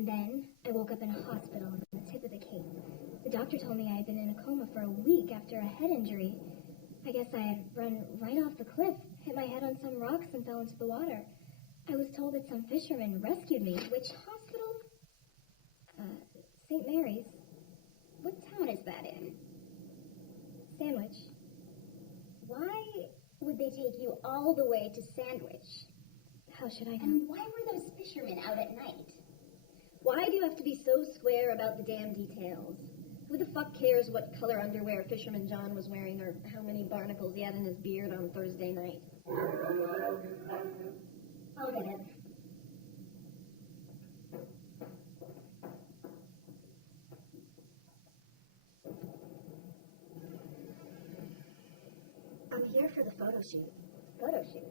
And then I woke up in a hospital on the tip of the Cape. The doctor told me I had been in a coma for a week after a head injury. I guess I had run right off the cliff, hit my head on some rocks, and fell into the water. I was told that some fishermen rescued me. Which hospital? St. Mary's. What town is that in? Sandwich. Why would they take you all the way to Sandwich? How should I know? And why were those fishermen out at night? Why do you have to be so square about the damn details? Who the fuck cares what color underwear Fisherman John was wearing or how many barnacles he had in his beard on Thursday night? I'll get him. I'm here for the photo shoot. Photo shoot?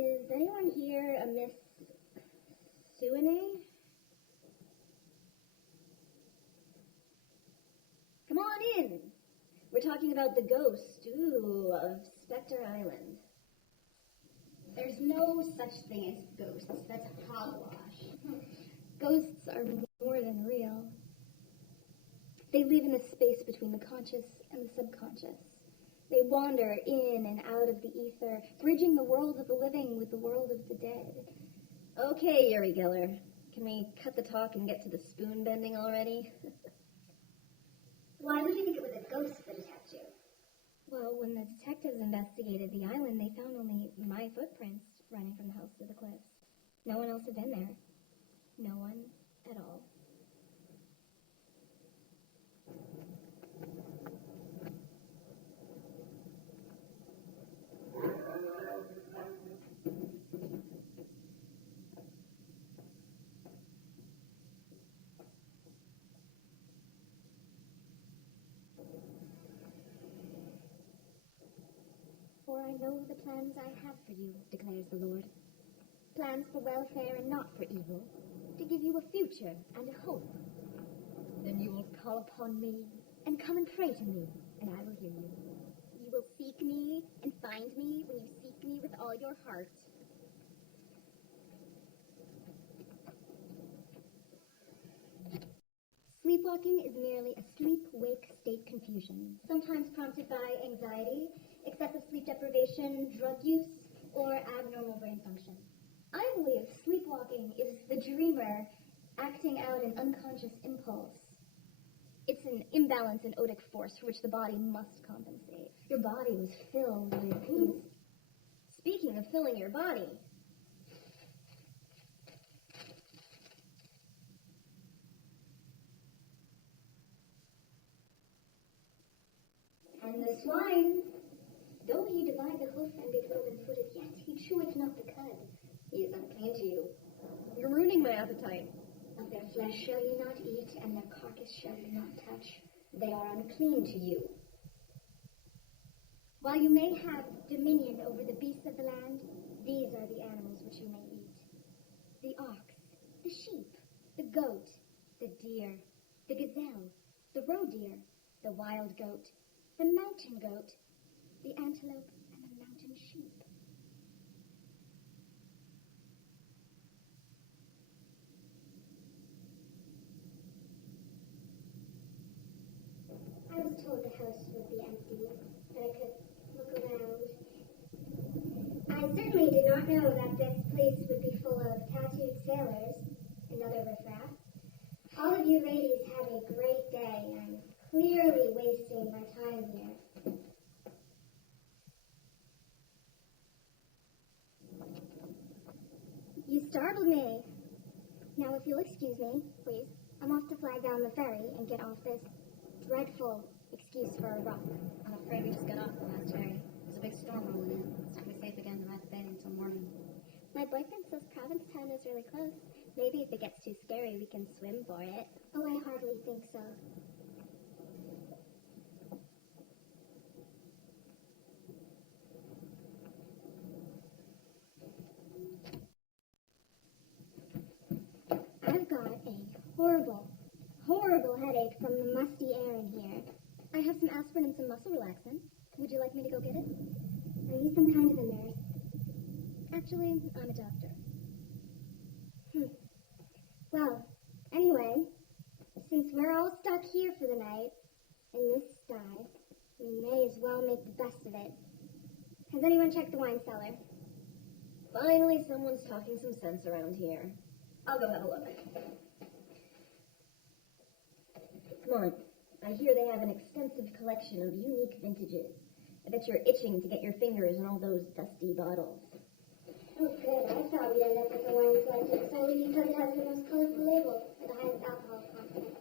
Is anyone here a Miss Suine? Come on in. We're talking about the ghost, of Spectre Island. There's no such thing as ghosts. That's hogwash. Ghosts are more than real. They live in the space between the conscious and the subconscious. They wander in and out of the ether, bridging the world of the living with the world of the dead. Okay, Uri Geller. Can we cut the talk and get to the spoon bending already? Why would you think it was a ghost that attacked you? Well, when the detectives investigated the island, they found only my footprints running from the house to the cliffs. No one else had been there. No one at all. For I know the plans I have for you, declares the Lord. Plans for welfare and not for evil, to give you a future and a hope. Then you will call upon me and come and pray to me, and I will hear you. You will seek me and find me when you seek me with all your heart. Sleepwalking is merely a sleep-wake state confusion, sometimes prompted by anxiety, excessive sleep deprivation, drug use, or abnormal brain function. I believe sleepwalking is the dreamer acting out an unconscious impulse. It's an imbalance in odic force for which the body must compensate. Your body was filled with peace. Speaking of filling your body, and the swine, though he divide the hoof and be cloven-footed, yet he cheweth not the cud. He is unclean to you. You're ruining my appetite. Of their flesh shall ye not eat, and their carcass shall ye not touch. They are unclean to you. While you may have dominion over the beasts of the land, these are the animals which you may eat. The ox, the sheep, the goat, the deer, the gazelle, the roe deer, the wild goat, the mountain goat, the antelope, and the mountain sheep. I was told the house would be empty, that I could look around. I certainly did not know that this place would be full of tattooed sailors and other riffraff. All of you ladies had a great day. I'm clearly wasting my time here. You startled me. Now, if you'll excuse me, please, I'm off to flag down the ferry and get off this dreadful excuse for a rock. I'm afraid we just got off the last ferry. There's a big storm rolling in. It's not going to be safe again to ride the bay until morning. My boyfriend says Provincetown is really close. Maybe if it gets too scary, we can swim for it. Oh, I hardly think so. I've got a horrible, horrible headache from the musty air in here. I have some aspirin and some muscle relaxant. Would you like me to go get it? Are you some kind of a nurse? Actually, I'm a doctor. Well, anyway, since we're all stuck here for the night, in this sty, we may as well make the best of it. Has anyone checked the wine cellar? Finally, someone's talking some sense around here. I'll go have a look. Come on. I hear they have an extensive collection of unique vintages. I bet you're itching to get your fingers on all those dusty bottles. Oh, good. I thought we'd end up with the wine selected solely because it has the most colorful label for the highest alcohol content.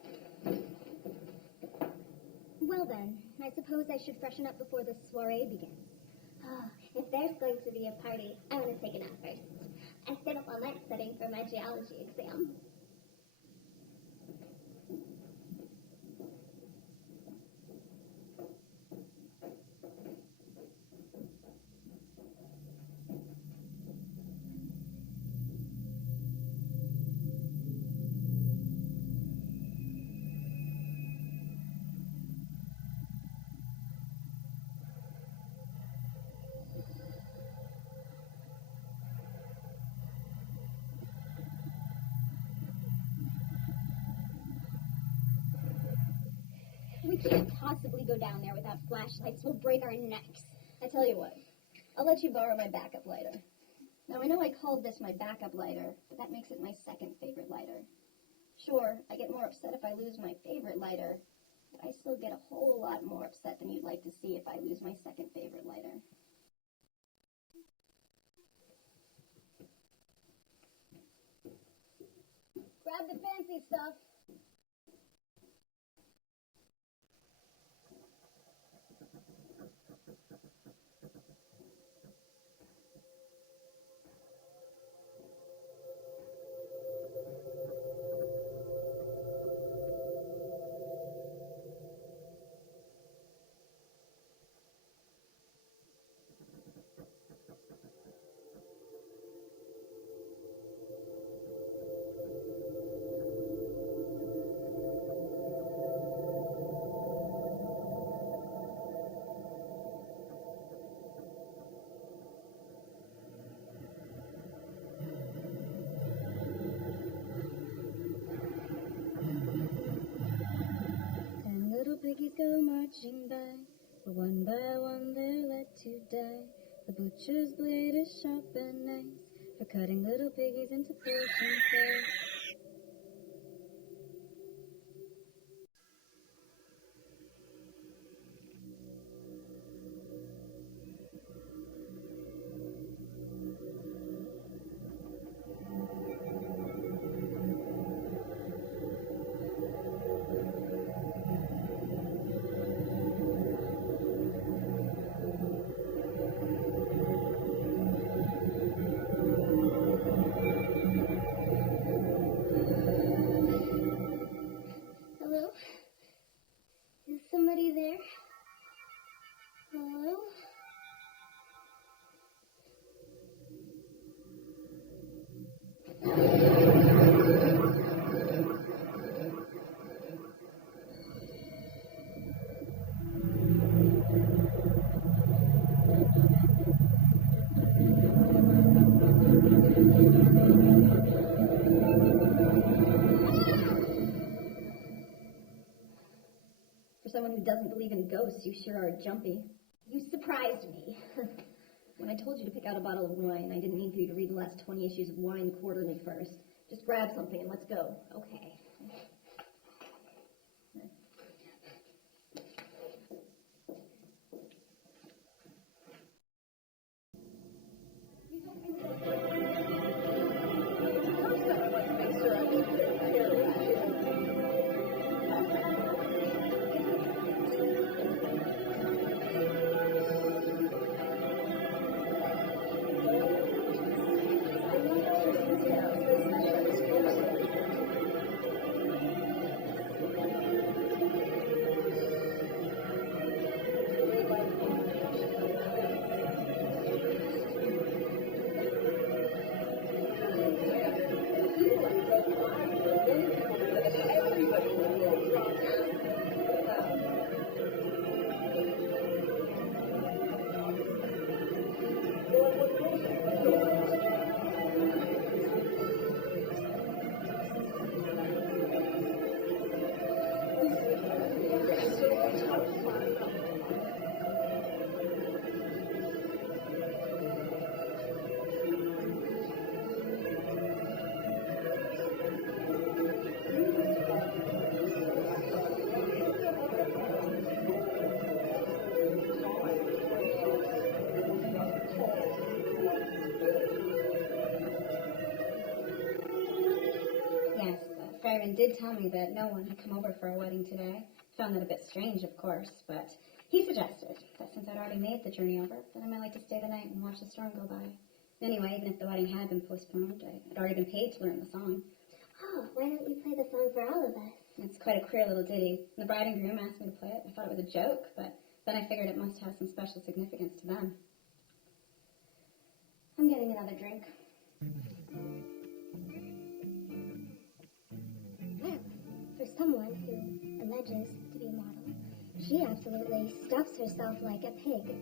Well then, I suppose I should freshen up before the soiree begins. Oh, if there's going to be a party, I want to take a nap first. I stayed up all night studying for my geology exam. We can't possibly go down there without flashlights. We'll break our necks. I tell you what, I'll let you borrow my backup lighter. Now, I know I called this my backup lighter, but that makes it my second favorite lighter. Sure, I get more upset if I lose my favorite lighter, but I still get a whole lot more upset than you'd like to see if I lose my second favorite lighter. Grab the fancy stuff. Piggies go marching by, but one by one they're led to die. The butcher's blade is sharp and nice for cutting little piggies into portion size. Hello? Is somebody there? Hello? For someone who doesn't believe in ghosts, you sure are jumpy. You surprised me. When I told you to pick out a bottle of wine, I didn't mean for you to read the last 20 issues of Wine Quarterly first. Just grab something and let's go. Okay. did tell me that no one had come over for a wedding today. Found that a bit strange, of course, but he suggested that since I'd already made the journey over, that I might like to stay the night and watch the storm go by. Anyway, even if the wedding had been postponed, I'd already been paid to learn the song. Oh, why don't you play the song for all of us? It's quite a queer little ditty. The bride and groom asked me to play it. I thought it was a joke, but then I figured it must have some special significance to them. I'm getting another drink. Well, for someone who alleges to be a model, she absolutely stuffs herself like a pig.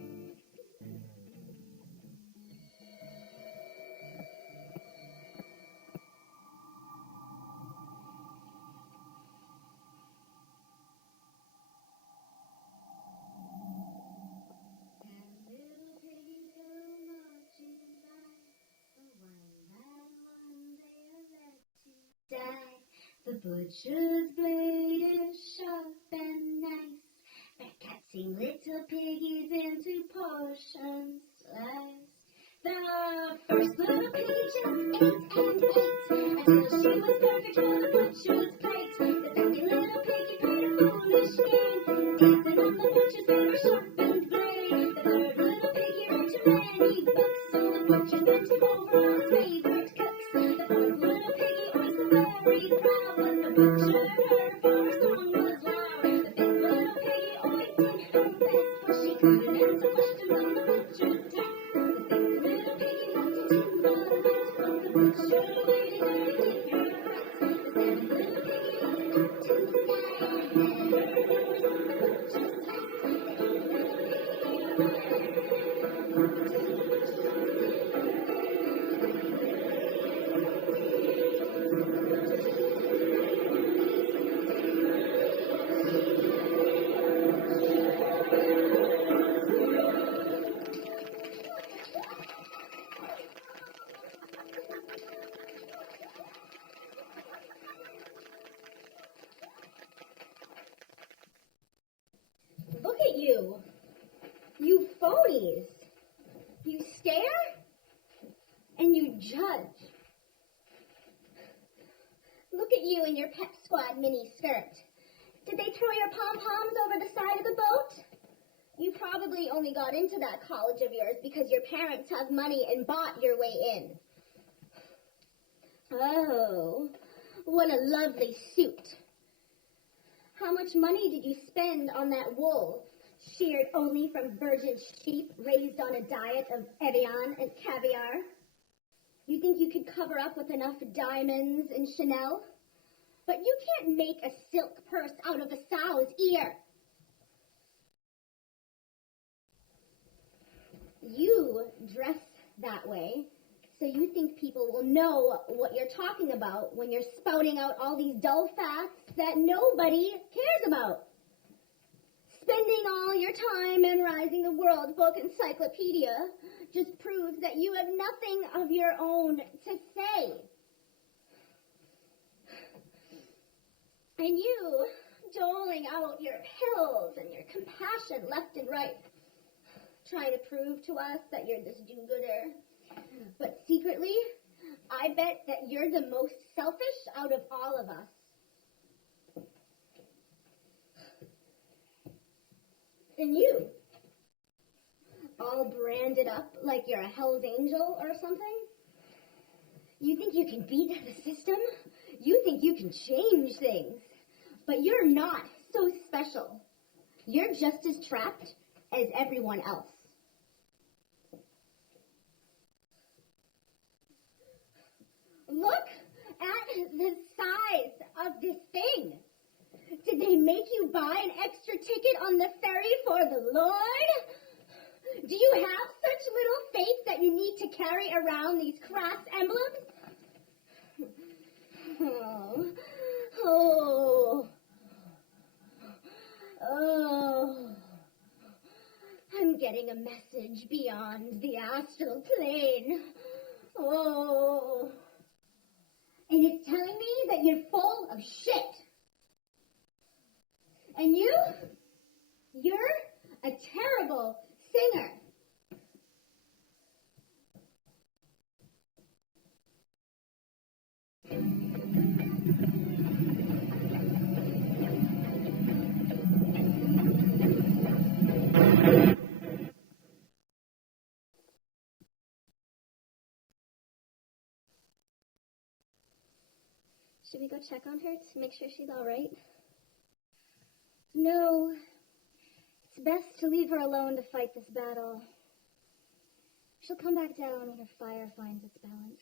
The butcher's blade is sharp and nice, for cutting little piggies into portions sliced. The first little piggy just ate and ate, until she was perfect for the butcher's plate. The second little piggy played a foolish game, dancing on the butcher's very sharpened blade. The third little piggy wrote too many books, so the butcher sent him over all his favorite cooks. The fourth little piggy was very proud, but the butcher heard, for her song was loud. The fifth little piggy always did her best, for she couldn't answer questions on the butcher's test. The sixth little piggy melted in the hut, from the butcher waiting there to give her a cut. The seventh little piggy looked up to the sky, and never was on the butcher's lap. The eighth little Look at you. You phonies. You stare and you judge. Look at you in your pep squad mini skirt. Did they throw your pom-poms over the side of the boat? You probably only got into that college of yours because your parents have money and bought your way in. Oh, what a lovely suit. How much money did you spend on that wool, sheared only from virgin sheep raised on a diet of Evian and caviar? You think you could cover up with enough diamonds and Chanel? But you can't make a silk purse out of a sow's ear. You dress that way, so you think people will know what you're talking about when you're spouting out all these dull facts that nobody cares about. Spending all your time memorizing the World Book Encyclopedia just proves that you have nothing of your own to say. And you doling out your pills and your compassion left and right, trying to prove to us that you're this do-gooder. But secretly, I bet that you're the most selfish out of all of us. And you, all branded up like you're a Hell's Angel or something? You think you can beat the system? You think you can change things? But you're not so special. You're just as trapped as everyone else. Look at the size of this thing. Did they make you buy an extra ticket on the ferry for the Lord? Do you have such little faith that you need to carry around these crass emblems? Oh. I'm getting a message beyond the astral plane. Oh. And it's telling me that you're full of shit. And you're a terrible singer. Should we go check on her to make sure she's all right? No. It's best to leave her alone to fight this battle. She'll come back down when her fire finds its balance.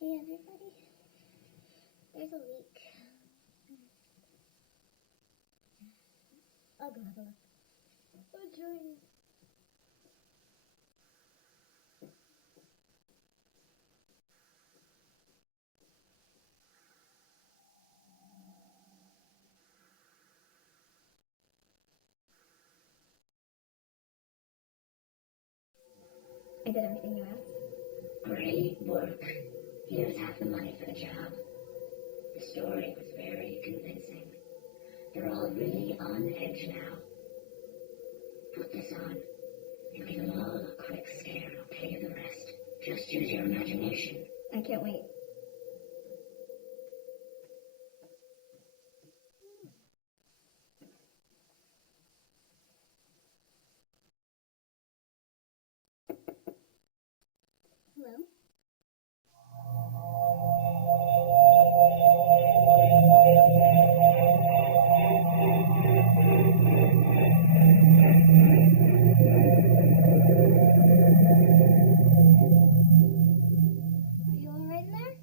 Hey, everybody. There's a leak. I'll go have a look. Oh, joy. I did everything you asked. Great work. Here's half the money for the job. The story was very convincing. They're all really on edge now. Put this on. You give them all a quick scare and I'll pay you the rest. Just use your imagination. I can't wait. Hello? Are you all right in there?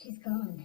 She's gone.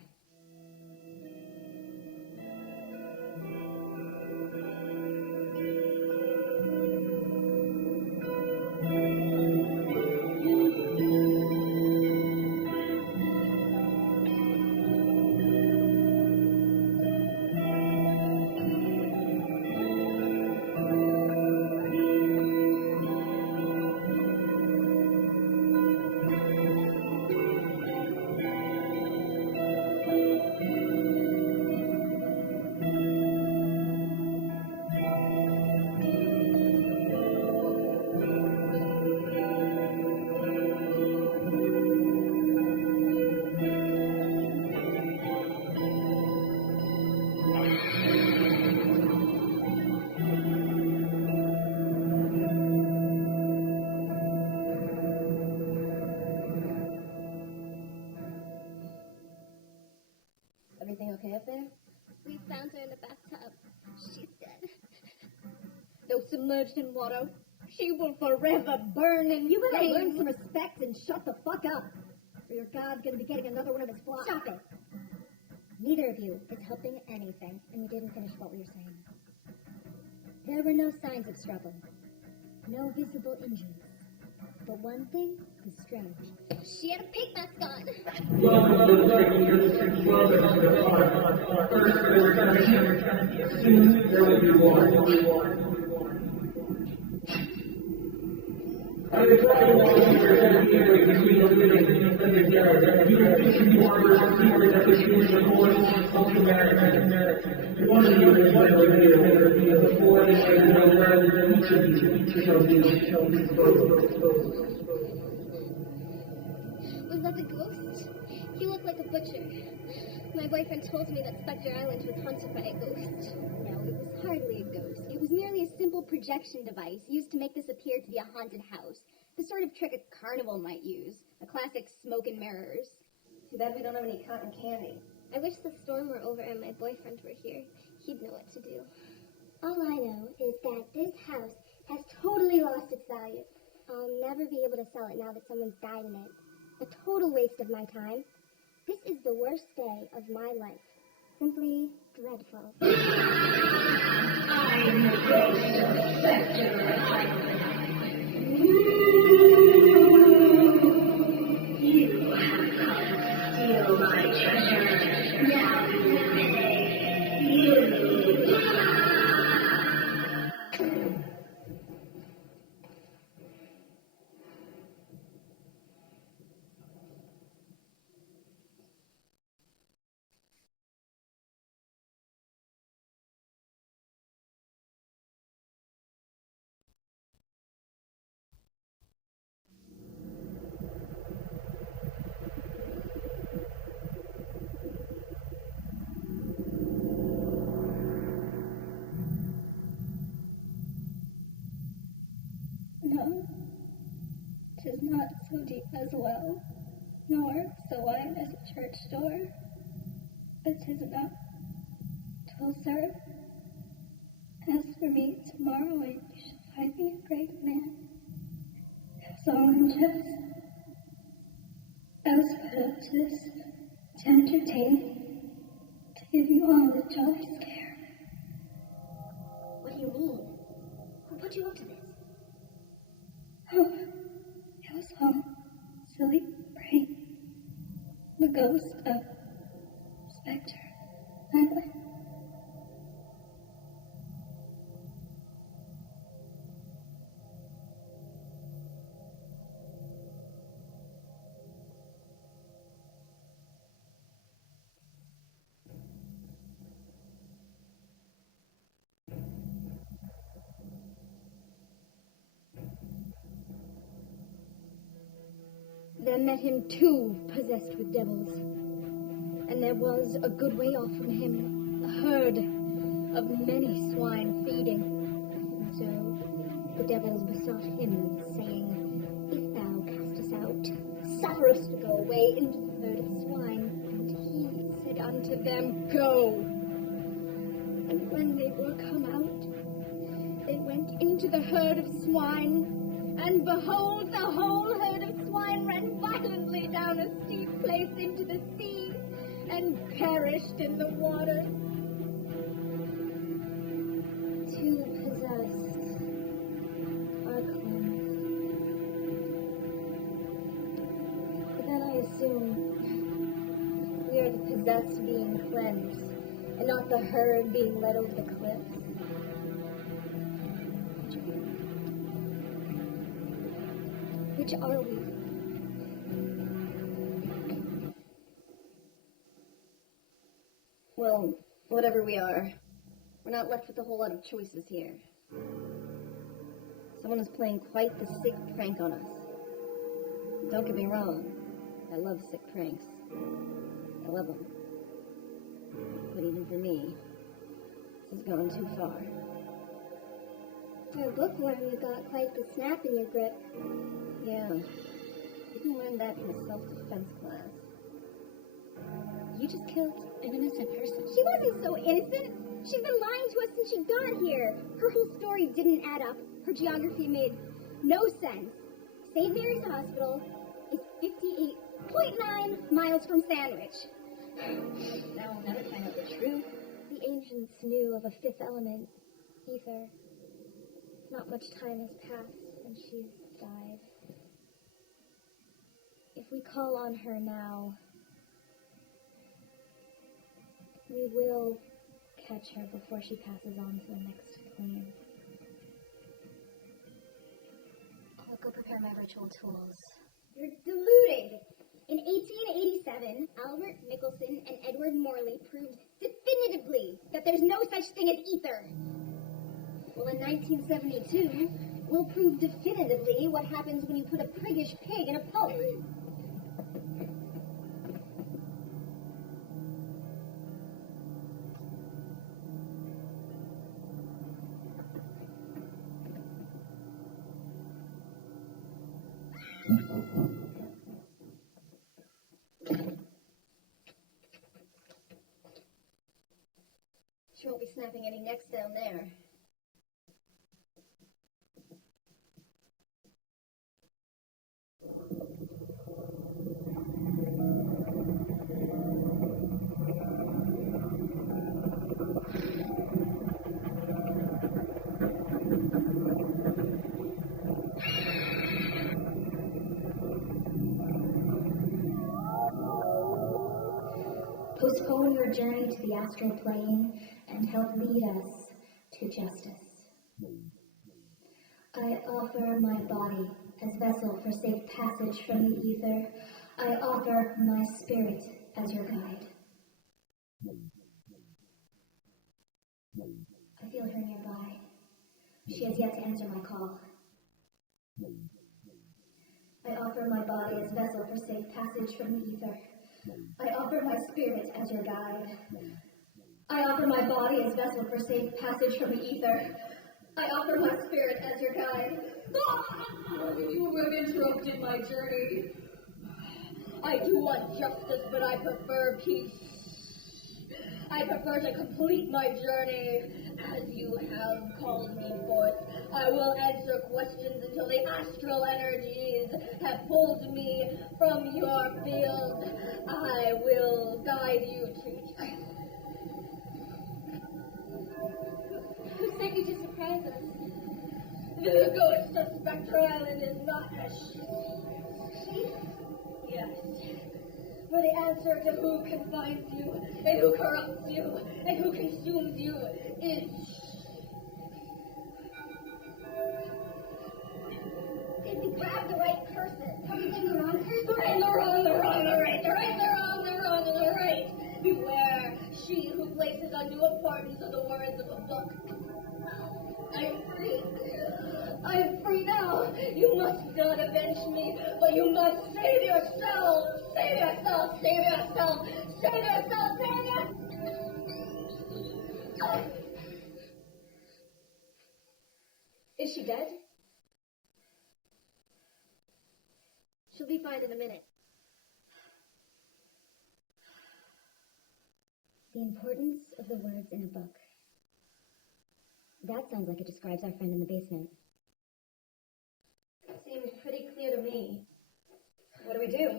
Everything okay up there? We found her in the bathtub. She's dead. Though submerged in water, she will forever burn in You better flames. learn some respect and shut the fuck up, or your god's gonna be getting another one of his flock. Stop it. Neither of you is helping anything, and you didn't finish what we were saying. There were no signs of struggle, no visible injuries. But one thing was strange. She had a pig mask on. Was that a ghost? He looked like a butcher. My boyfriend told me that Spectre Island was haunted by a ghost. No, it was hardly a ghost. It was merely a simple projection device used to make this appear to be a haunted house. The sort of trick a carnival might use. A classic smoke and mirrors. Too bad we don't have any cotton candy. I wish the storm were over and my boyfriend were here. He'd know what to do. All I know is that this house has totally lost its value. I'll never be able to sell it now that someone's died in it. A total waste of my time. This is the worst day of my life. Simply dreadful. I'm the ghost of Spectre Island. You have come to steal my treasure. Now you will pay. You. No, 'tis not so deep as a well, nor so wide as a church door, but 'tis enough 'twill serve. As for me, tomorrow you shall find me a great man, as all unjust, as put up to this, to entertain, to give you all the jolly scare. What do you mean? Who put you up to this? Oh, it was all silly brain. The ghost of Spectre Island. There met him two possessed with devils, and there was a good way off from him a herd of many swine feeding. And so the devils besought him, saying, "If thou cast us out, suffer us to go away into the herd of swine." And he said unto them, "Go." And when they were come out, they went into the herd of swine, and behold, the whole herd of swine ran violently down a steep place into the sea, and perished in the water. Two possessed are cleansed. But then I assume we are the possessed being cleansed, and not the herd being led over the cliffs. Which are we? Well, whatever we are, we're not left with a whole lot of choices here. Someone is playing quite the sick prank on us. Don't get me wrong, I love sick pranks. I love them. But even for me, this has gone too far. For a bookworm, you got quite the snap in your grip. Yeah, you can learn that in a self-defense class. You just killed an innocent person. She wasn't so innocent. She's been lying to us since she got here. Her whole story didn't add up. Her geography made no sense. St. Mary's Hospital is 58.9 miles from Sandwich. Now we'll never find out the truth. The ancients knew of a fifth element, ether. Not much time has passed, and she's died. If we call on her now, we will catch her before she passes on to the next plane. I'll go prepare my ritual tools. You're deluded. In 1887, Albert Michelson and Edward Morley proved definitively that there's no such thing as ether. Well, in 1972, we'll prove definitively what happens when you put a priggish pig in a pulp. She won't be snapping any necks down there. Postpone your journey to the astral plane and help lead us to justice. I offer my body as vessel for safe passage from the ether. I offer my spirit as your guide. I feel her nearby. She has yet to answer my call. I offer my body as vessel for safe passage from the ether. I offer my spirit as your guide. I offer my body as vessel for safe passage from the ether. I offer my spirit as your guide. You have interrupted my journey. I do want justice, but I prefer peace. I prefer to complete my journey as you have called me forth. I will answer questions until the astral energies have pulled me from your field. I will guide you to justice. Who sent you to surprise us? The ghost of Spectre Island is not a sheep. Yes. For the answer to who confines you, and who corrupts you, and who consumes you is... Did we grab the right person? Are we in the wrong person? The right, the wrong, the wrong, the right, the right, the wrong, the wrong, and the right. Beware she who places undue importance on the words of a book. I am free. I am free now. You must not avenge me, but you must save yourself. Save yourself. Save yourself. Save yourself. Save yourself. Is she dead? She'll be fine in a minute. The importance of the words in a book. That sounds like it describes our friend in the basement. Seems pretty clear to me. What do we do?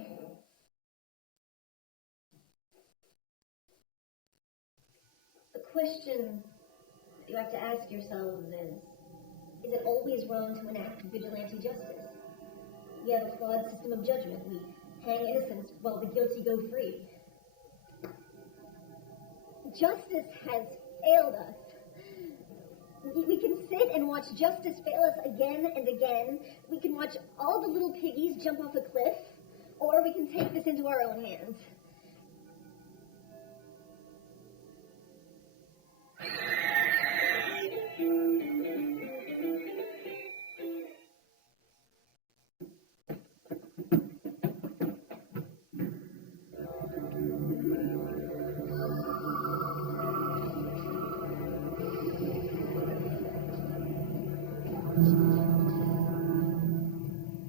The question you have to ask yourselves is it always wrong to enact vigilante justice? We have a flawed system of judgment. We hang innocents while the guilty go free. Justice has failed us. We can sit and watch justice fail us again and again. We can watch all the little piggies jump off a cliff, or we can take this into our own hands.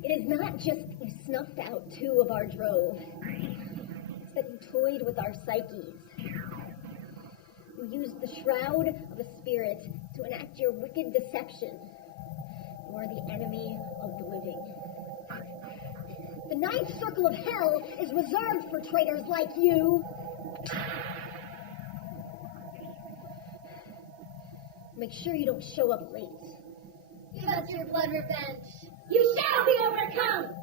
It is not just you snuffed out two of our drove. It's that you toyed with our psyches. You used the shroud of a spirit to enact your wicked deception. You are the enemy of the living. The ninth circle of hell is reserved for traitors like you. Make sure you don't show up late. Give us your blood revenge. You shall be overcome!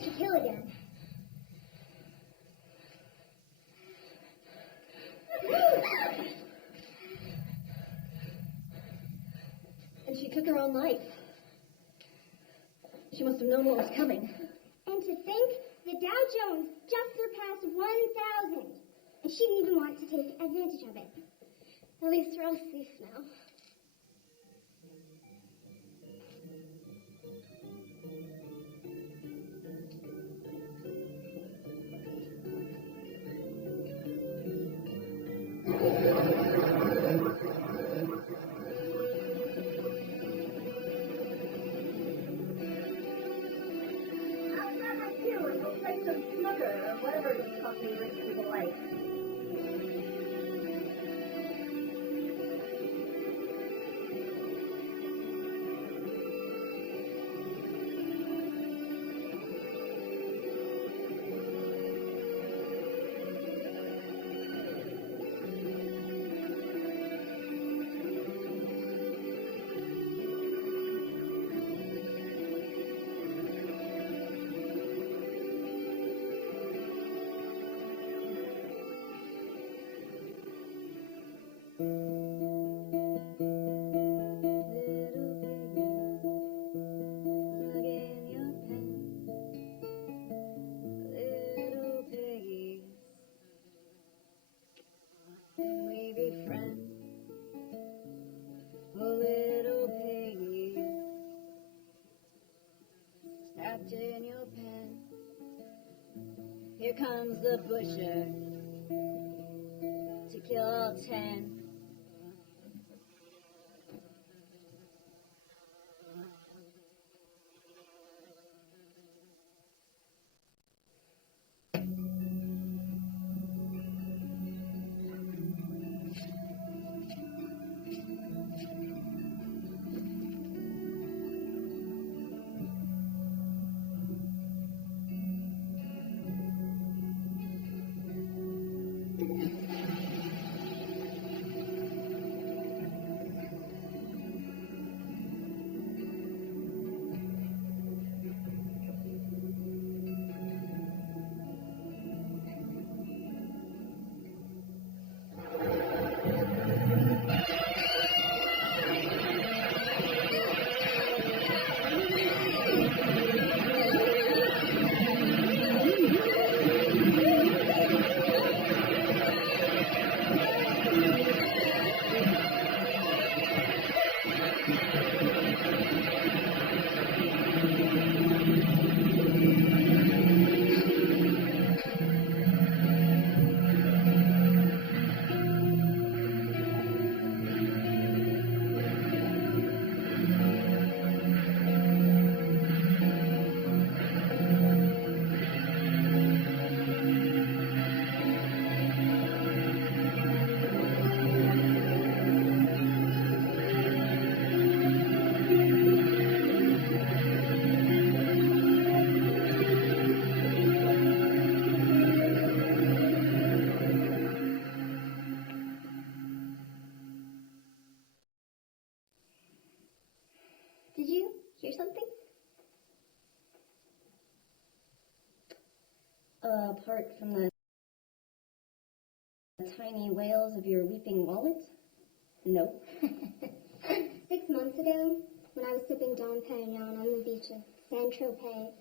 urge to kill again. And she took her own life. She must have known what was coming. And to think the Dow Jones just surpassed 1,000. And she didn't even want to take advantage of it. At least we're all safe now. Whatever this company brings people like. In your pen, here comes the butcher to kill all 10. Did you hear something? Apart from the tiny wails of your weeping wallet? No. 6 months ago, when I was sipping Dom Perignon on the beach of Saint-Tropez,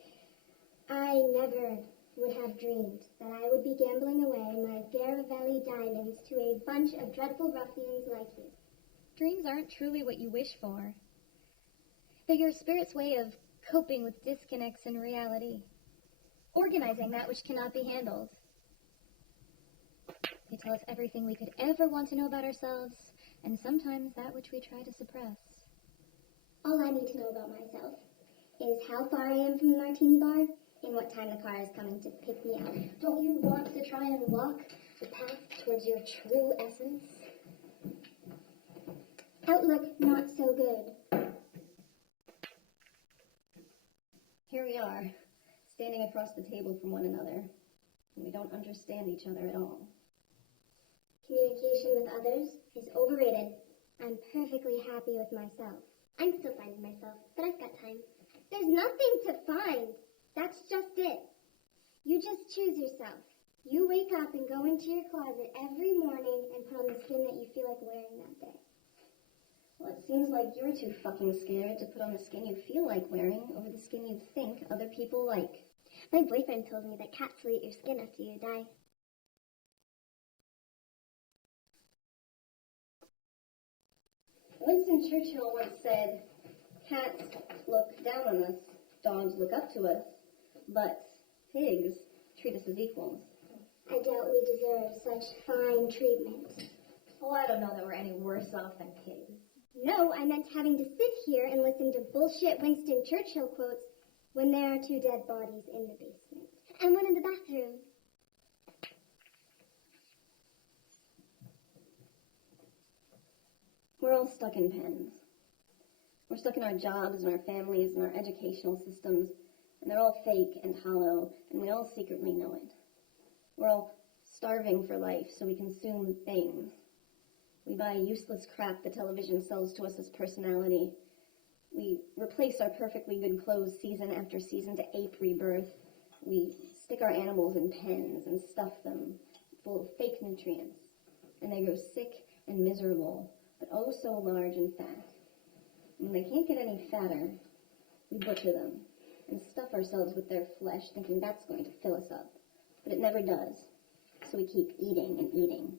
I never would have dreamed that I would be gambling away my Garivelli diamonds to a bunch of dreadful ruffians like you. Dreams aren't truly what you wish for. They're your spirit's way of coping with disconnects in reality, organizing that which cannot be handled. They tell us everything we could ever want to know about ourselves, and sometimes that which we try to suppress. All I need to know about myself is how far I am from the martini bar and what time the car is coming to pick me up. Don't you want to try and walk the path towards your true essence? Outlook not so good. Here we are, standing across the table from one another, and we don't understand each other at all. Communication with others is overrated. I'm perfectly happy with myself. I'm still finding myself, but I've got time. There's nothing to find. That's just it. You just choose yourself. You wake up and go into your closet every morning and put on the skin that you feel like wearing that day. Well, it seems like you're too fucking scared to put on the skin you feel like wearing over the skin you think other people like. My boyfriend told me that cats will eat your skin after you die. Winston Churchill once said, cats look down on us, dogs look up to us, but pigs treat us as equals. I doubt we deserve such fine treatment. Oh, I don't know that we're any worse off than pigs. No, I meant having to sit here and listen to bullshit Winston Churchill quotes when there are 2 dead bodies in the basement. And one in the bathroom. We're all stuck in pens. We're stuck in our jobs and our families and our educational systems, and they're all fake and hollow, and we all secretly know it. We're all starving for life, so we consume things. We buy useless crap the television sells to us as personality. We replace our perfectly good clothes season after season to ape rebirth. We stick our animals in pens and stuff them full of fake nutrients, and they grow sick and miserable, but oh so large and fat. When they can't get any fatter, we butcher them and stuff ourselves with their flesh, thinking that's going to fill us up. But it never does, so we keep eating and eating.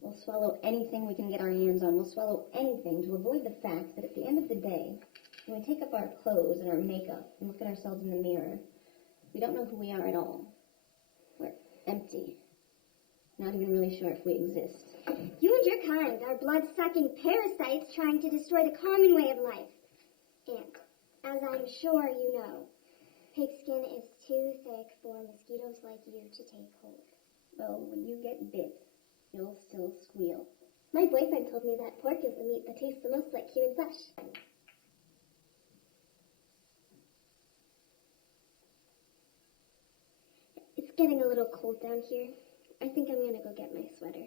We'll swallow anything we can get our hands on. We'll swallow anything to avoid the fact that at the end of the day, when we take up our clothes and our makeup and look at ourselves in the mirror, we don't know who we are at all. We're empty. Not even really sure if we exist. You and your kind are blood-sucking parasites trying to destroy the common way of life. And, as I'm sure you know, pig skin is too thick for mosquitoes like you to take hold. Well, when you get bit, you'll still squeal. My boyfriend told me that pork is the meat that tastes the most like human flesh. It's getting a little cold down here. I think I'm gonna go get my sweater.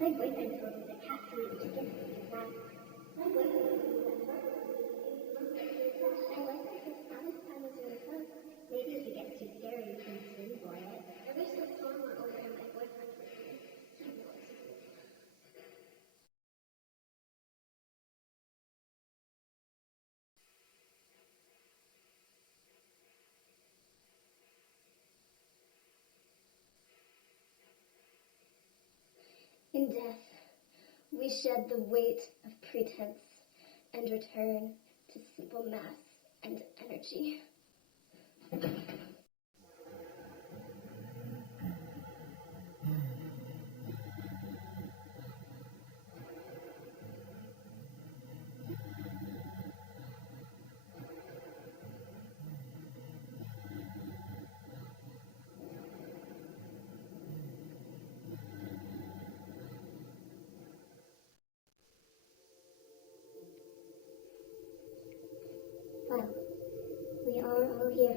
My boyfriend told me that cats will eat your skin after you die. My boyfriend told me that pork will eat most of your flesh. I like that his honest time was really close. Maybe if it gets too scary, you can swim for it. I wish the storm were over and my boyfriend was here. He knows. In death, we shed the weight of pretense and return to simple mass and energy.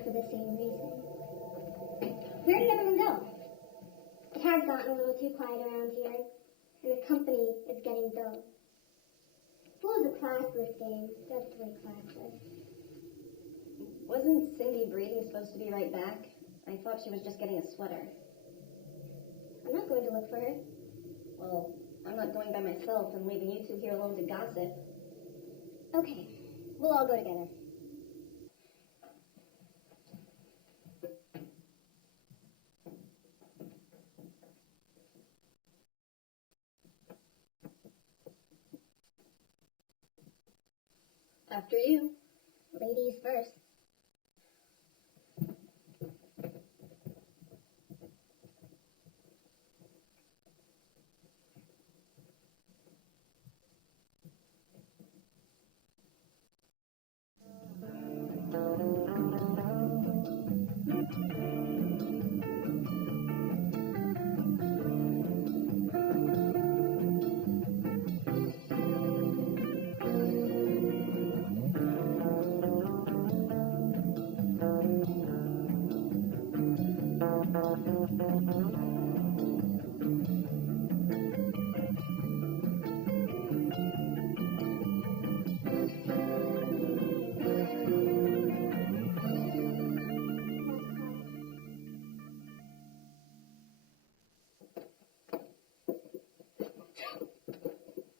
for the same reason. Where did everyone go? It has gotten a little too quiet around here, and the company is getting dull. School is a classless game, definitely classless. Wasn't Cindy Breeden supposed to be right back? I thought she was just getting a sweater. I'm not going to look for her. Well, I'm not going by myself and leaving you two here alone to gossip. Okay, we'll all go together. After you. Ladies first.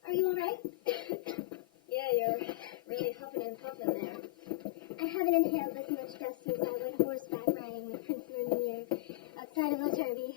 Are you alright? Yeah, you're really huffing and puffing there. I haven't inhaled this much dust since I went horseback riding with Prince Vermeer outside of Oturby.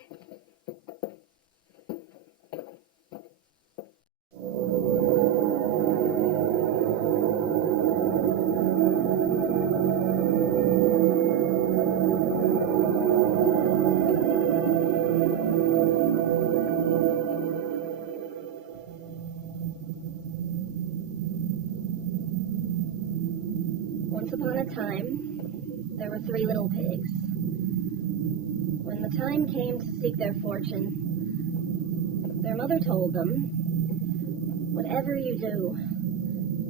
Once upon a time, there were 3 little pigs. When the time came to seek their fortune, their mother told them, whatever you do,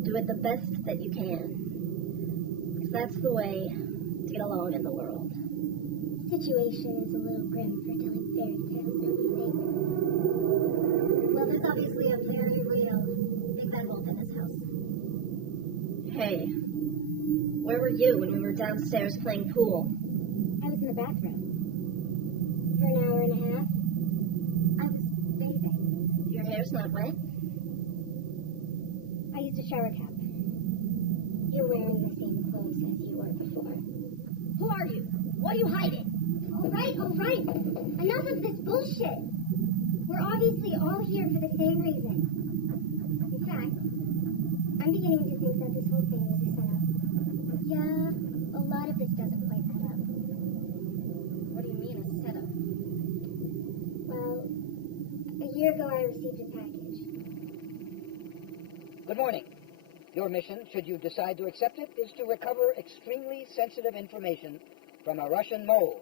do it the best that you can. Because that's the way to get along in the world. Situation is a little grim for telling fairy tales, don't you think? Well, there's obviously a very real big bad wolf in this house. Hey, where were you when we were downstairs playing pool? I was in the bathroom. For an hour and a half. I was bathing. Your hair's not wet? I used a shower cap. You're wearing the same clothes as you were before. Who are you? What are you hiding? All right. Enough of this bullshit. We're obviously all here for the same reason. In fact, I'm beginning to think that this whole thing was a setup. Yeah, a lot of this doesn't quite add up. What do you mean, a setup? Well, a year ago I received a package. Good morning. Your mission, should you decide to accept it, is to recover extremely sensitive information from a Russian mole.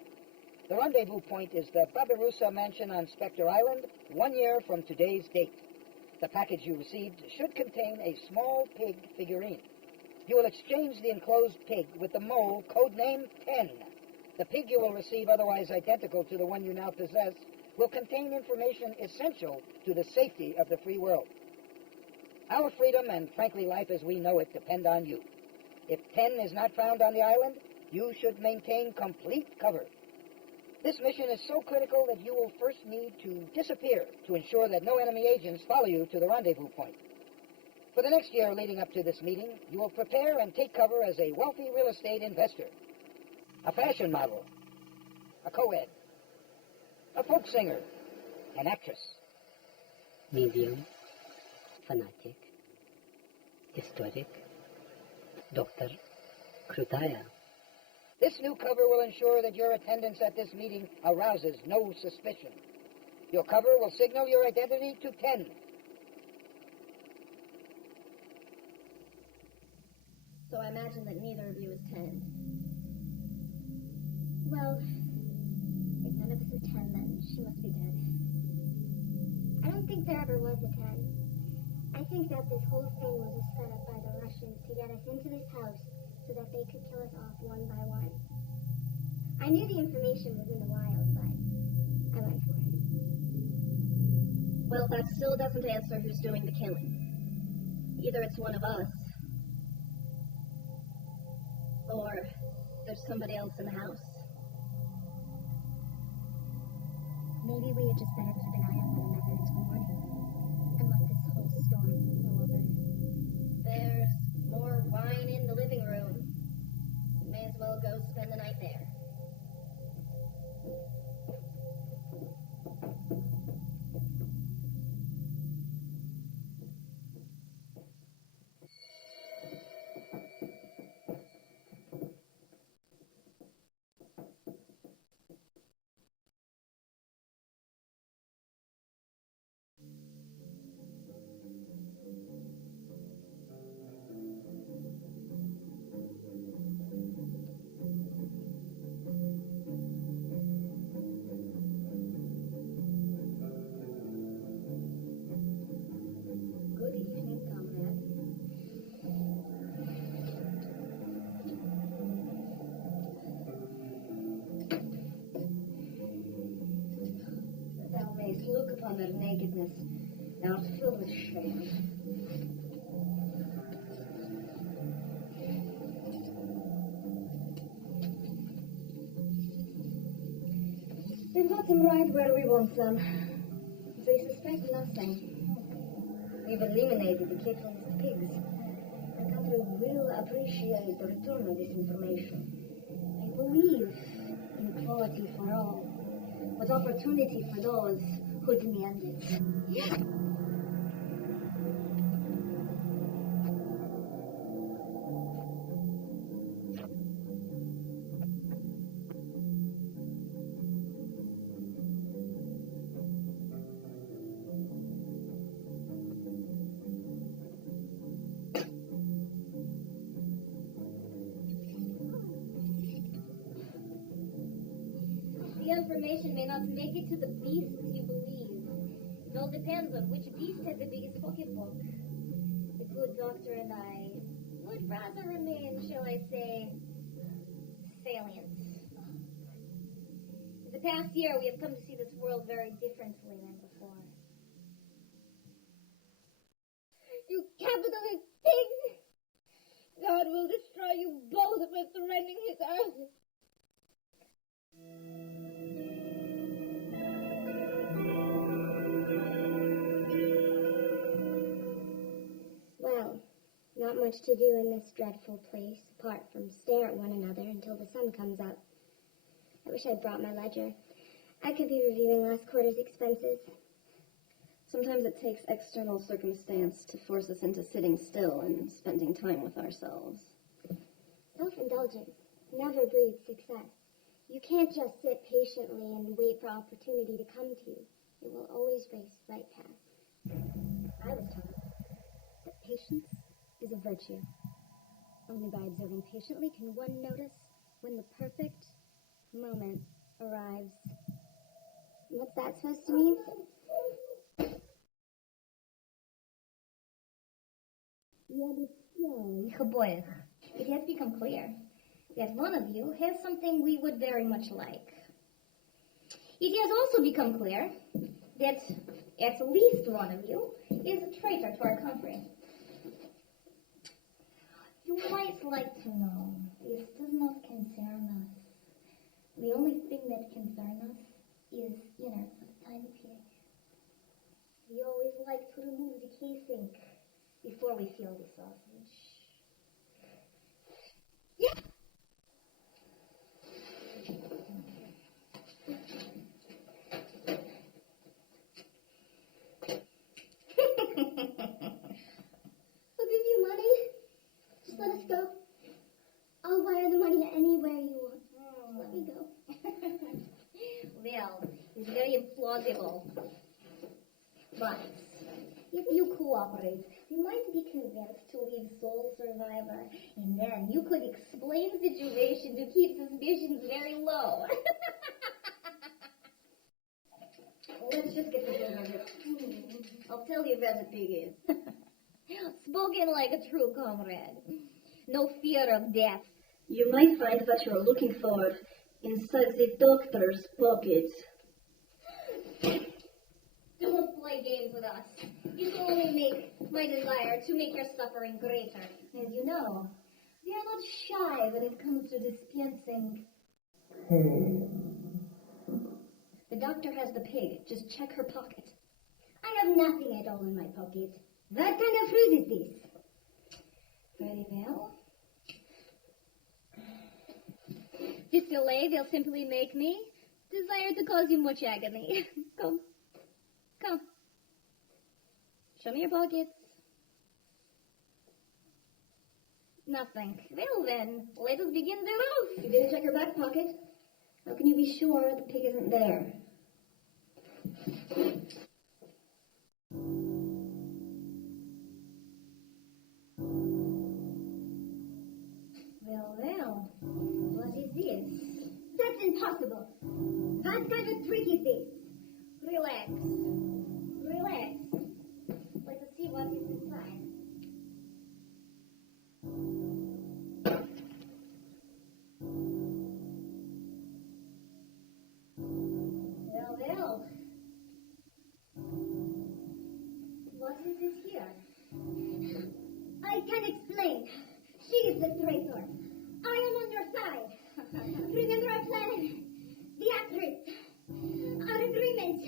The rendezvous point is the Babirusa mansion on Spectre Island, 1 year from today's date. The package you received should contain a small pig figurine. You will exchange the enclosed pig with the mole, codename 10. The pig you will receive, otherwise identical to the one you now possess, will contain information essential to the safety of the free world. Our freedom and, frankly, life as we know it depend on you. If 10 is not found on the island, you should maintain complete cover. This mission is so critical that you will first need to disappear to ensure that no enemy agents follow you to the rendezvous point. For the next year leading up to this meeting, you will prepare and take cover as a wealthy real estate investor, a fashion model, a coed, a folk singer, an actress. Medium, fanatic, historic, Dr. Krutaya. This new cover will ensure that your attendance at this meeting arouses no suspicion. Your cover will signal your identity to 10. So I imagine that neither of you is 10. Well, if none of us is 10, then she must be dead. I don't think there ever was a 10. I think that this whole thing was a setup by the Russians to get us into this house so that they could kill us off one by one. I knew the information was in the wild, but I went for it. Well, that still doesn't answer who's doing the killing. Either it's one of us, or there's somebody else in the house. Maybe we had just better keep an eye on one another until morning, and let this whole storm blow over. There's more wine in the living room. May as well go spend the night there. Good evening, comrade. Thou mayst look upon their nakedness. Thou art filled with shame. We've got them right where we want them. They suspect nothing. We've eliminated the Kiflin's pigs. The country will appreciate the return of this information. I believe in equality for all, but opportunity for those who demand it. The information may not make it to the beasts you believe. It all depends on which beast has the biggest pocketbook. The good doctor and I would rather remain, shall I say, salient. In the past year, we have come to see this world very differently than before. You capitalist pigs! God will destroy you both for surrendering his earth. Well, not much to do in this dreadful place, apart from stare at one another until the sun comes up. I wish I'd brought my ledger. I could be reviewing last quarter's expenses. Sometimes it takes external circumstance to force us into sitting still and spending time with ourselves. Self-indulgence never breeds success. You can't just sit patiently and wait for opportunity to come to you. It will always race right past. I was taught that patience is a virtue. Only by observing patiently can one notice when the perfect moment arrives. What's that supposed to mean? It has become clear that one of you has something we would very much like. It has also become clear that at least one of you is a traitor to our country. You might like to know this does not concern us. The only thing that concerns us is innards of a tiny pig. We always like to remove the casing before we feel the sausage. I'll give you money. Just let us go. I'll wire the money anywhere you want. Just let me go. Well, it's very implausible. But if you cooperate, we might be convinced to leave sole survivor, and then you could explain the situation to keep suspicions very low. Let's just get this over with. I'll tell you where the pig is. Spoken like a true comrade. No fear of death. You might find what you're looking for inside the doctor's pocket. Don't play games with us. You will only make my desire to make your suffering greater. As you know, we are not shy when it comes to dispensing. The doctor has the pig. Just check her pocket. I have nothing at all in my pocket. What kind of fruit is this? Very well. This delay will simply make me desire to cause you much agony. Come. Come. Show me your pockets. Nothing. Well then, let us begin the roast. You didn't check her back pocket? How can you be sure the pig isn't there? Well, what is this? That's impossible. What kind of trick is this? Relax. Relax. Let us see what is inside. Well. What is this here? I can explain. She is the traitor. I am on your side. Remember our plan? The actress. Our agreement.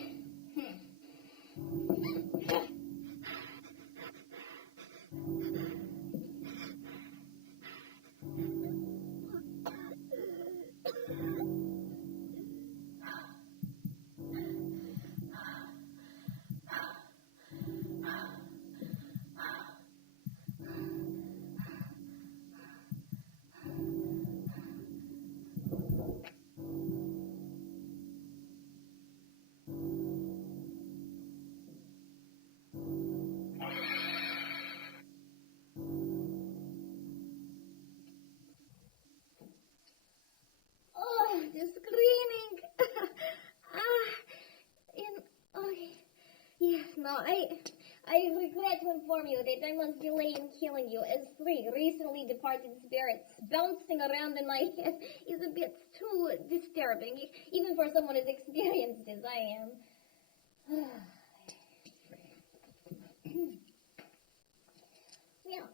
The screaming. Yes, no, I regret to inform you that I must delay in killing you, as 3 recently departed spirits bouncing around in my head is a bit too disturbing, even for someone as experienced as I am. Well,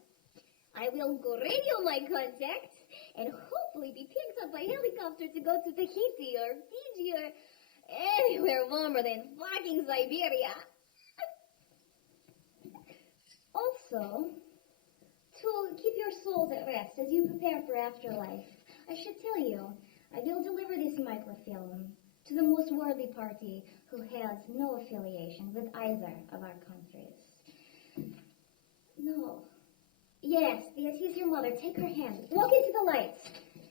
I will go radio my contact and hopefully be picked up by helicopter to go to Tahiti or Fiji or anywhere warmer than fucking Siberia. Also, to keep your souls at rest as you prepare for afterlife, I should tell you, I will deliver this microfilm to the most worthy party who has no affiliation with either of our countries. No. Yes, here's your mother. Take her hand. Walk into the lights.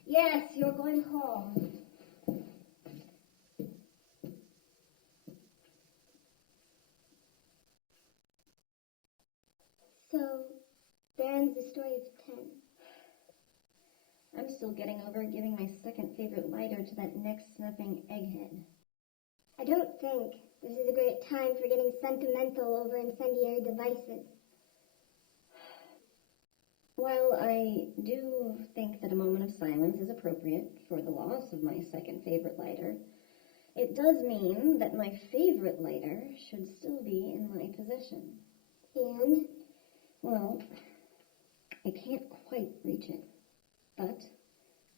Yes, you're going home. So, there ends the story of 10. I'm still getting over giving my second favorite lighter to that neck-snuffing egghead. I don't think this is a great time for getting sentimental over incendiary devices. While I do think that a moment of silence is appropriate for the loss of my second favorite lighter, it does mean that my favorite lighter should still be in my possession. And? Well, I can't quite reach it, but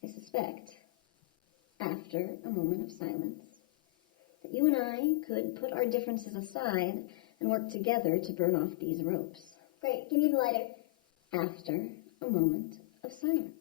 I suspect, after a moment of silence, that you and I could put our differences aside and work together to burn off these ropes. Great, give me the lighter. After a moment of silence.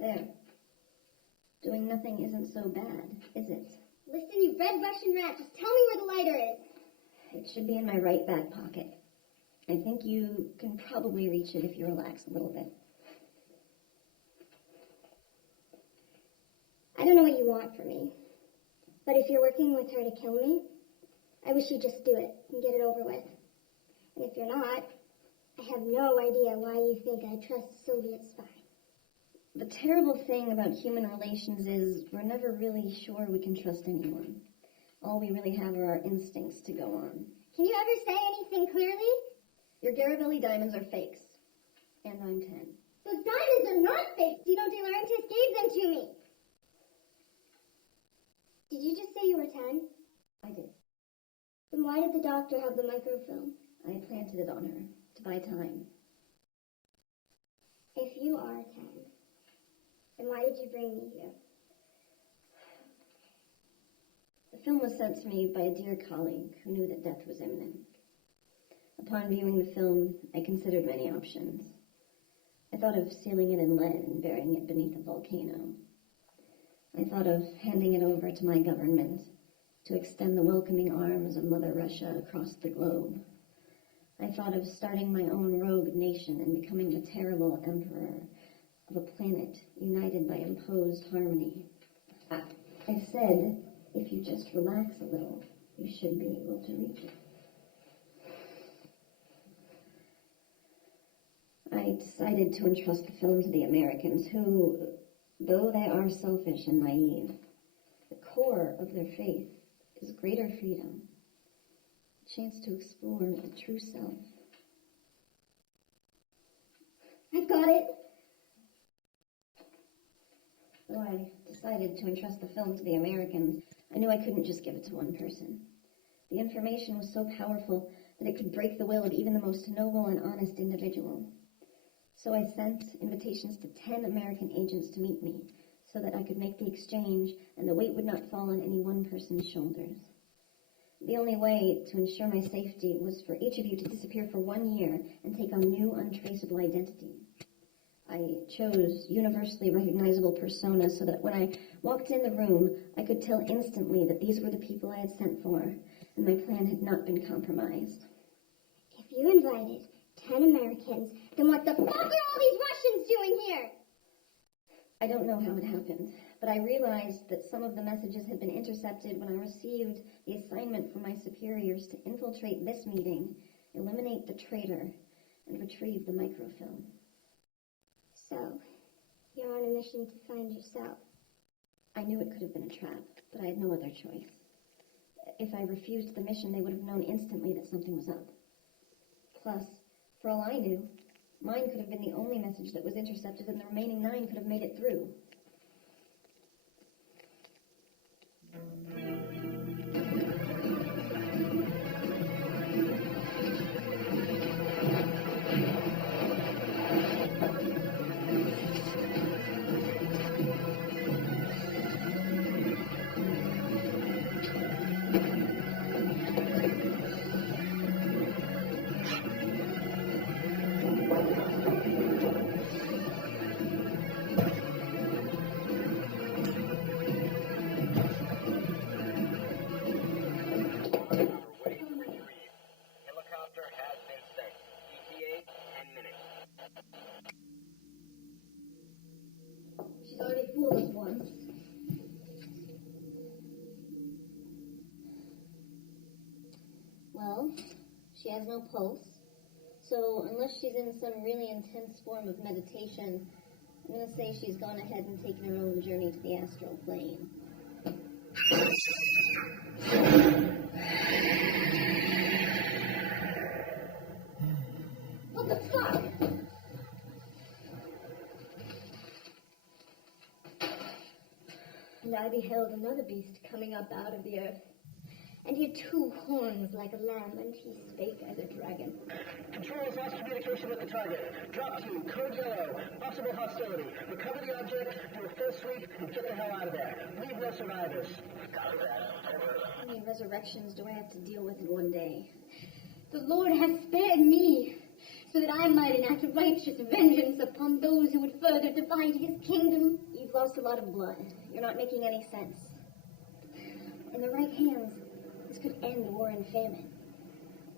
There. Doing nothing isn't so bad, is it? Listen, you red Russian rat, just tell me where the lighter is. It should be in my right back pocket. I think you can probably reach it if you relax a little bit. I don't know what you want from me, but if you're working with her to kill me, I wish you'd just do it and get it over with. And if you're not, I have no idea why you think I trust a Soviet spy. The terrible thing about human relations is we're never really sure we can trust anyone. All we really have are our instincts to go on. Can you ever say anything clearly? Your Garibaldi diamonds are fakes. And I'm 10. Those diamonds are not fakes. Dino De Laurentiis gave them to me. Did you just say you were 10? I did. Then why did the doctor have the microfilm? I planted it on her to buy time. If you are 10, then why did you bring me here? The film was sent to me by a dear colleague who knew that death was imminent. Upon viewing the film, I considered many options. I thought of sealing it in lead and burying it beneath a volcano. I thought of handing it over to my government to extend the welcoming arms of Mother Russia across the globe. I thought of starting my own rogue nation and becoming the terrible emperor of a planet united by imposed harmony. I said, if you just relax a little, you should be able to reach it. I decided to entrust the film to the Americans who, though they are selfish and naive, the core of their faith is greater freedom, a chance to explore the true self. I've got it. Though I decided to entrust the film to the Americans, I knew I couldn't just give it to one person. The information was so powerful that it could break the will of even the most noble and honest individual. So I sent invitations to 10 American agents to meet me so that I could make the exchange and the weight would not fall on any one person's shoulders. The only way to ensure my safety was for each of you to disappear for 1 year and take on new, untraceable identity. I chose universally recognizable personas so that when I walked in the room, I could tell instantly that these were the people I had sent for, and my plan had not been compromised. If you invited 10 Americans, then what the fuck are all these Russians doing here? I don't know how it happened, but I realized that some of the messages had been intercepted when I received the assignment from my superiors to infiltrate this meeting, eliminate the traitor, and retrieve the microfilm. So, you're on a mission to find yourself. I knew it could have been a trap, but I had no other choice. If I refused the mission, they would have known instantly that something was up. Plus, for all I knew, mine could have been the only message that was intercepted, and the remaining 9 could have made it through. She's already fooled us once. Well, she has no pulse. So unless she's in some really intense form of meditation, I'm going to say she's gone ahead and taken her own journey to the astral plane. What the fuck? And I beheld another beast coming up out of the earth. And he had 2 horns like a lamb, and he spake as a dragon. Control has lost communication with the target. Drop team, code yellow. Possible hostility. Recover the object, do a full sweep, and get the hell out of there. Leave no survivors. Copy that. Over. How many resurrections do I have to deal with in one day? The Lord has spared me. so that I might enact righteous vengeance upon those who would further divide his kingdom. You've lost a lot of blood. You're not making any sense. In the right hands, this could end war and famine.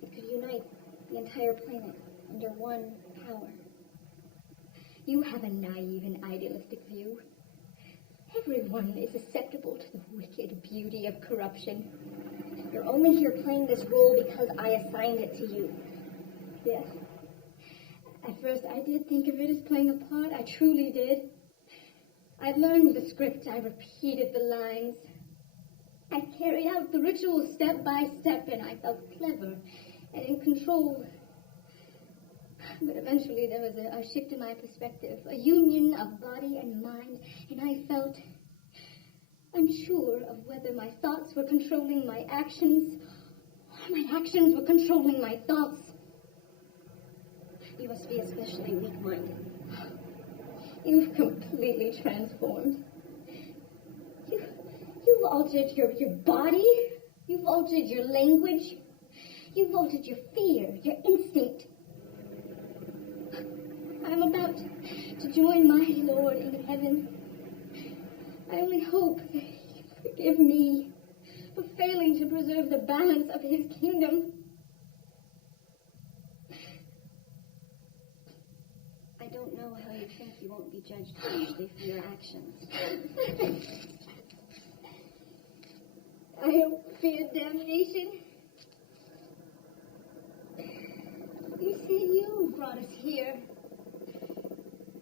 It could unite the entire planet under one power. You have a naive and idealistic view. Everyone is susceptible to the wicked beauty of corruption. You're only here playing this role because I assigned it to you. Yes. At first I did think of it as playing a part. I truly did. I learned the script. I repeated the lines. I carried out the ritual step by step, and I felt clever and in control. But eventually there was a shift in my perspective, a union of body and mind, and I felt unsure of whether my thoughts were controlling my actions, or my actions were controlling my thoughts. You must be especially weak-minded. You've completely transformed. You've altered your body. You've altered your language. You've altered your fear, your instinct. I'm about to join my Lord in heaven. I only hope that he will forgive me for failing to preserve the balance of his kingdom. I don't know how you think you won't be judged harshly for your actions. I don't fear damnation. You say you brought us here.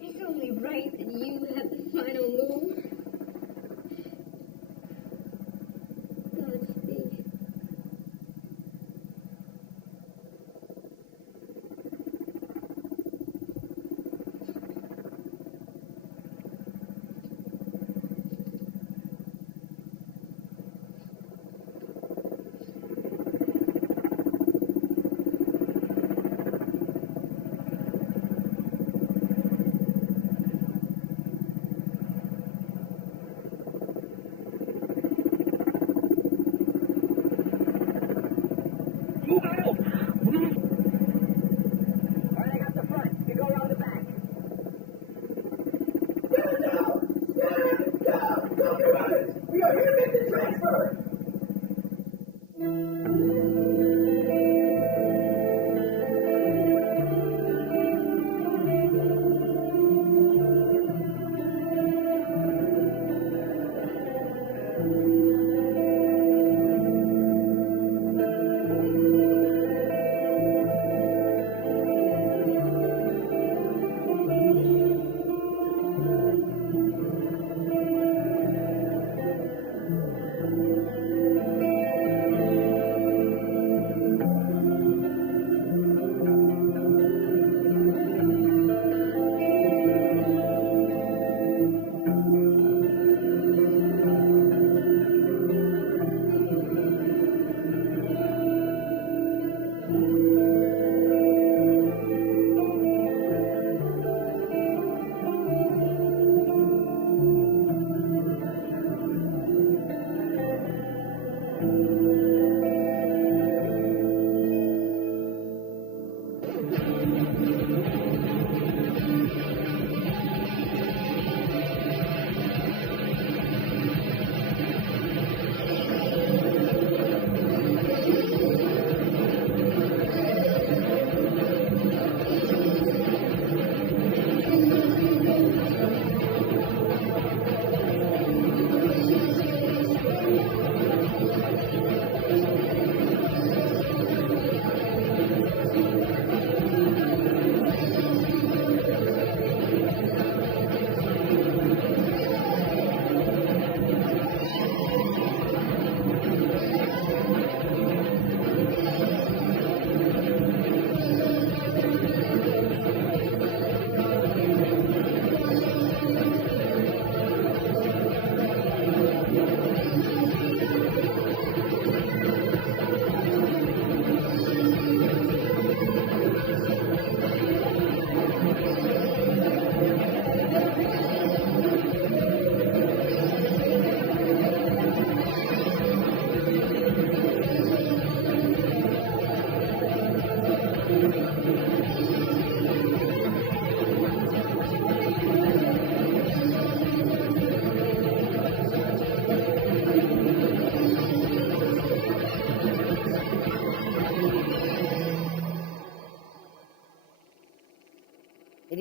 It's only right that you have the final move. Godspeed.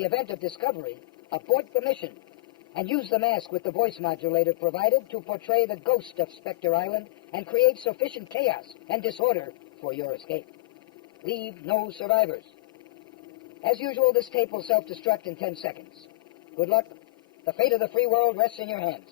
event of discovery, abort the mission and use the mask with the voice modulator provided to portray the ghost of Spectre Island and create sufficient chaos and disorder for your escape. Leave no survivors. As usual, this tape will self-destruct in 10 seconds. Good luck. The fate of the free world rests in your hands.